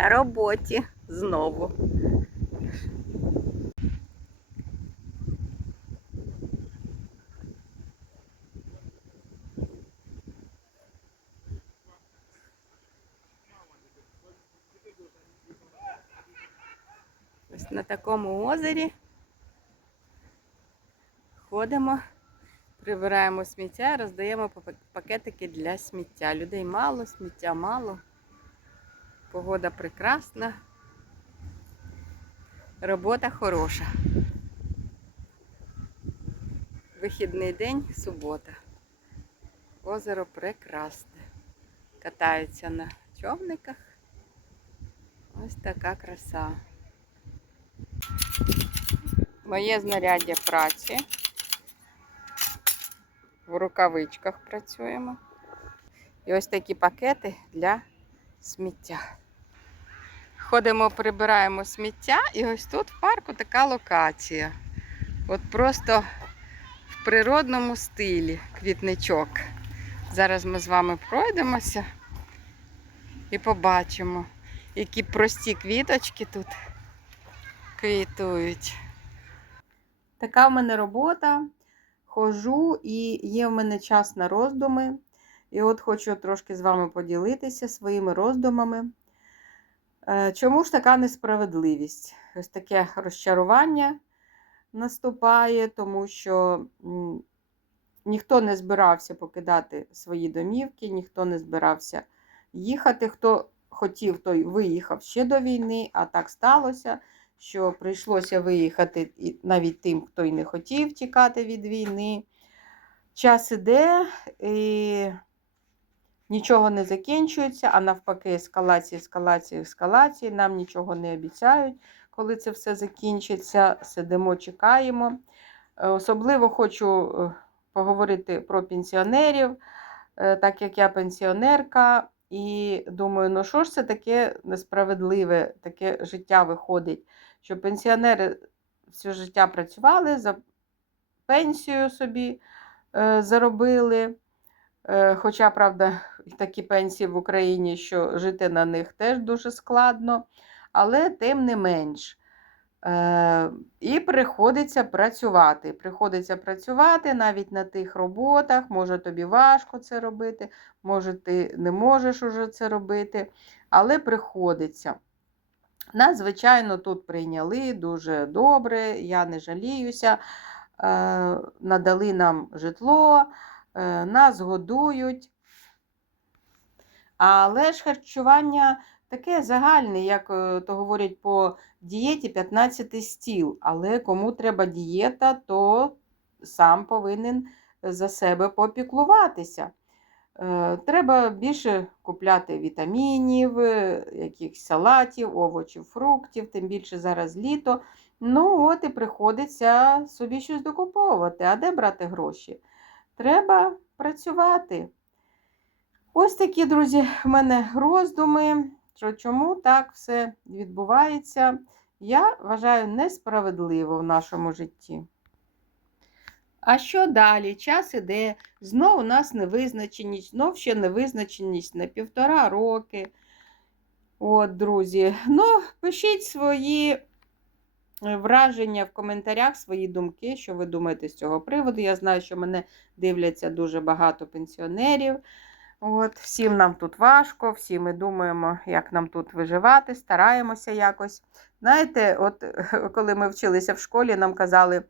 на роботі знову. Ось на такому озері ходимо, прибираємо сміття, роздаємо пакетики для сміття. Людей мало, сміття мало. Погода прекрасна. Робота хороша. Вихідний день, субота. Озеро прекрасне. Катаються на човниках. Ось така краса. Моє знаряддя праці. В рукавичках працюємо. І ось такі пакети для сміття. Ходимо, прибираємо сміття, і ось тут в парку така локація. От просто в природному стилі квітничок. Зараз ми з вами пройдемося і побачимо, які прості квіточки тут квітують. Така в мене робота. Хожу і є в мене час на роздуми. І от хочу трошки з вами поділитися своїми роздумами. Е, Чому ж така несправедливість? Ось таке розчарування наступає, тому що ніхто не збирався покидати свої домівки, ніхто не збирався їхати. Хто хотів, той виїхав ще до війни, а так сталося, що прийшлося виїхати навіть тим, хто й не хотів тікати від війни. Час іде і нічого не закінчується, а навпаки, ескалації, ескалації, ескалації. Нам нічого не обіцяють, коли це все закінчиться. Сидимо, чекаємо. Е, Особливо хочу е, поговорити про пенсіонерів, е, так як я пенсіонерка, і думаю, ну що ж це таке несправедливе, таке життя виходить, що пенсіонери все життя працювали, за пенсію собі заробили. Хоча, правда, такі пенсії в Україні, що жити на них теж дуже складно, але тим не менш. Е, І приходиться працювати. Приходиться працювати навіть на тих роботах. Може, тобі важко це робити, може, ти не можеш уже це робити, але приходиться. Нас, звичайно, тут прийняли дуже добре, я не жаліюся. Е, Надали нам житло, е, нас годують. Але ж харчування таке загальне, як е, то говорять по дієті 15 стіл. Але кому треба дієта, то сам повинен за себе попіклуватися. Е, Треба більше купляти вітамінів, е, якихось салатів, овочів, фруктів, тим більше зараз літо. Ну, от і приходиться собі щось докуповувати. А де брати гроші? Треба працювати. Ось такі, друзі, в мене роздуми, що чому так все відбувається, я вважаю несправедливо в нашому житті. А що далі? Час іде, знов у нас невизначеність, знов ще невизначеність на півтора роки. От, друзі. Ну, пишіть свої е, враження в коментарях, свої думки, що ви думаєте з цього приводу. Я знаю, що мене дивляться дуже багато пенсіонерів. От, Всім нам тут важко, всі ми думаємо, як нам тут виживати, стараємося якось. Знаєте, от коли ми вчилися в школі, нам казали,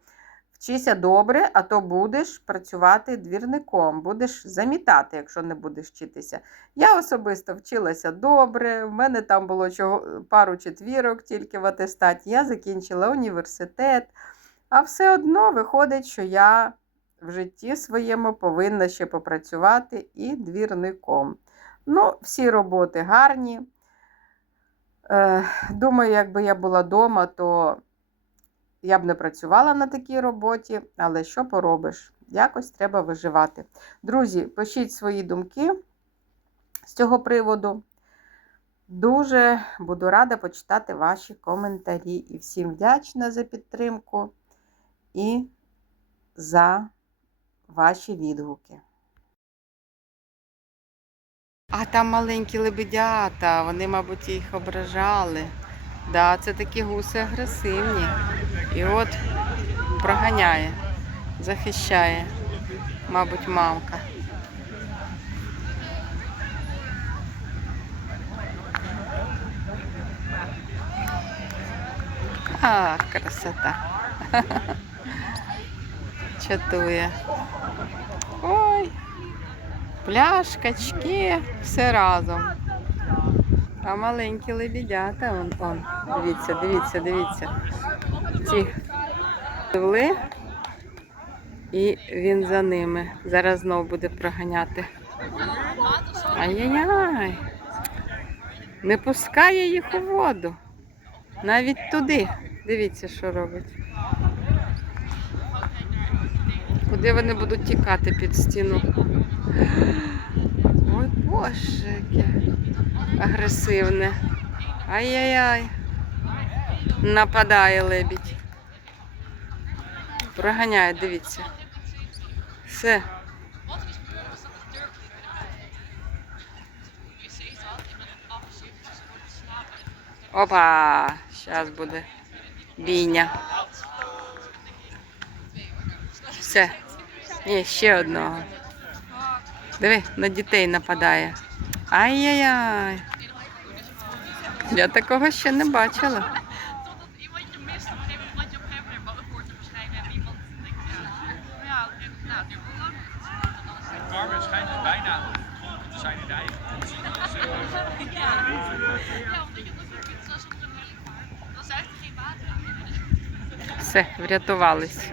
вчися добре, а то будеш працювати двірником, будеш замітати, якщо не будеш вчитися. Я особисто вчилася добре, в мене там було чого, пару четвірок тільки в атестаті. Я закінчила університет, а все одно виходить, що я в житті своєму повинна ще попрацювати і двірником. Ну, всі роботи гарні. Е, Думаю, якби я була вдома, то я б не працювала на такій роботі, але що поробиш? Якось треба виживати. Друзі, пишіть свої думки з цього приводу. Дуже буду рада почитати ваші коментарі. І всім вдячна за підтримку і за ваші відгуки. А там маленькі лебедята, вони, мабуть, їх ображали. Да, це такі гуси агресивні. І от проганяє, захищає, мабуть, мамка. А, красота. Чатує. Ой, пляшкачки, все разом. А маленькі лебедята, он, он. Дивіться, дивіться, дивіться. Ті пливли, і він за ними. Зараз знов буде проганяти. Ай-яй-яй. Не пускає їх у воду. Навіть туди. Дивіться, що робить. Куди вони будуть тікати під стіну? Ой, боже, яке агресивне. Ай-яй-яй. Нападає лебідь. Проганяє, дивіться. Все. Опа! Зараз буде бійня. Все. Ні, ще одного. Диви, на дітей нападає. Ай-яй-яй. Я такого ще не бачила. Eh, er. Все, врятувались.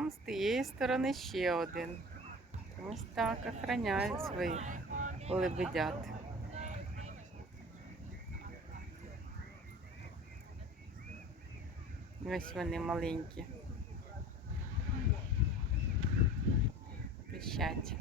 Там з тієї сторони ще один. Ось так охороняють своїх лебедят. Ось вони маленькі. Пищать.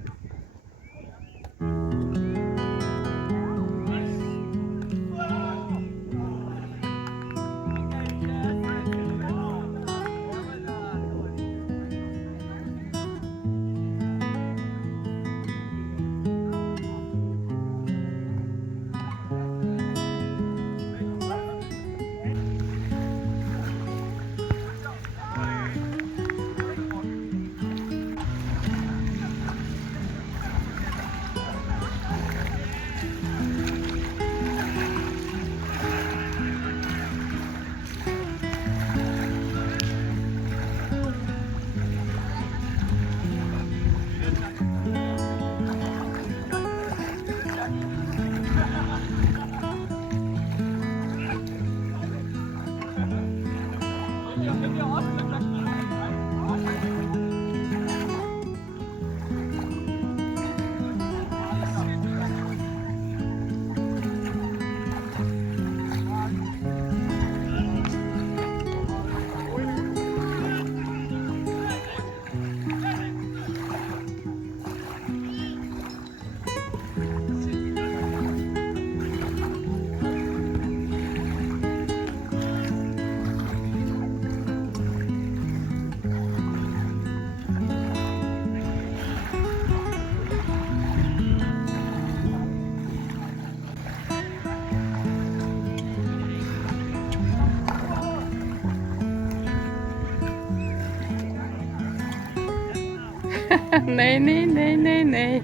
Nee, nee, nee, nee, nee.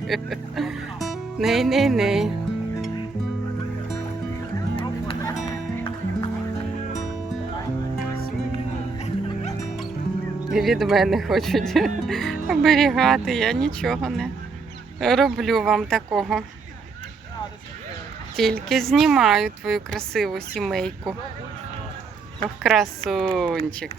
Nee, nee, nee. І від мене хочуть оберігати. Я нічого не роблю вам такого. Тільки знімаю твою красиву сімейку. Ох, красунчик.